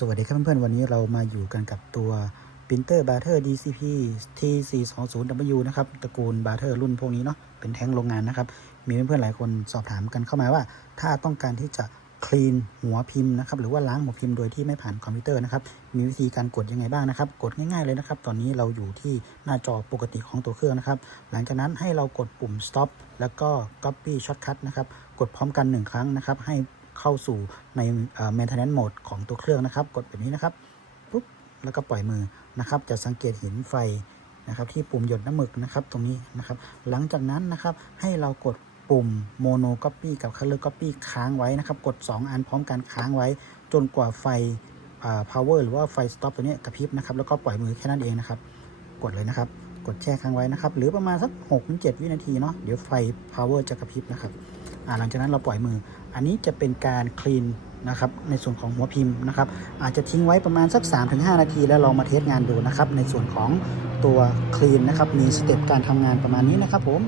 สวัสดีครับเพื่อนๆ วันนี้เรามาอยู่กันกับตัว Printer b a r t e r DCP T420W นะครับ ตระกูล b a r t e r รุ่นพวกนี้เนาะ เป็นแท้งโรงงานนะครับ มีเพื่อนๆ หลายคนสอบถามกันเข้ามาว่า ถ้าต้องการที่จะคลีนหัวพิมพ์นะครับ หรือว่าล้างหัวพิมพ์โดยที่ไม่ผ่านคอมพิวเตอร์นะครับ มีวิธีการกดยังไงบ้างนะครับ กดง่ายๆเลยนะครับ ตอนนี้เราอยู่ที่หน้าจอปกติของตัวเครื่องนะครับ หลังจากนั้นให้เรากดปุ่ม stop แล้วก็ copy shortcut นะครับ กดพร้อมกัน 1 ครั้งนะครับ ให้ เข้าสู่ใน maintenance mode ของตัวเครื่องนะครับ กดแบบนี้นะครับปุ๊บแล้วก็ปล่อยมือนะครับ จะสังเกตเห็นไฟนะครับ ที่ปุ่มหยดน้ำหมึกนะครับ ตรงนี้นะครับ หลังจากนั้นนะครับให้เรากดปุ่ม mono copy กับ color copy ค้างไว้นะครับ กด 2 อันพร้อมกันค้างไว้ จนกว่าไฟ power หรือว่าไฟ stop ตัวนี้กระพริบนะครับ แล้วก็ปล่อยมือแค่นั้นเองนะครับ กดเลยนะครับ กดแช่ค้างไว้นะครับ หรือประมาณสัก6-7 วินาทีเนาะเดี๋ยวไฟ power จะกระพริบนะครับ หลังจากนั้นเราปล่อยมือ อันนี้จะเป็นการคลีนนะครับในส่วนของหัวพิมพ์นะครับ อาจจะทิ้งไว้ประมาณสัก 3-5 นาที แล้วลองมาเทสงานดูนะครับ ในส่วนของตัวคลีนนะครับ มีสเต็ปการทำงานประมาณนี้นะครับผม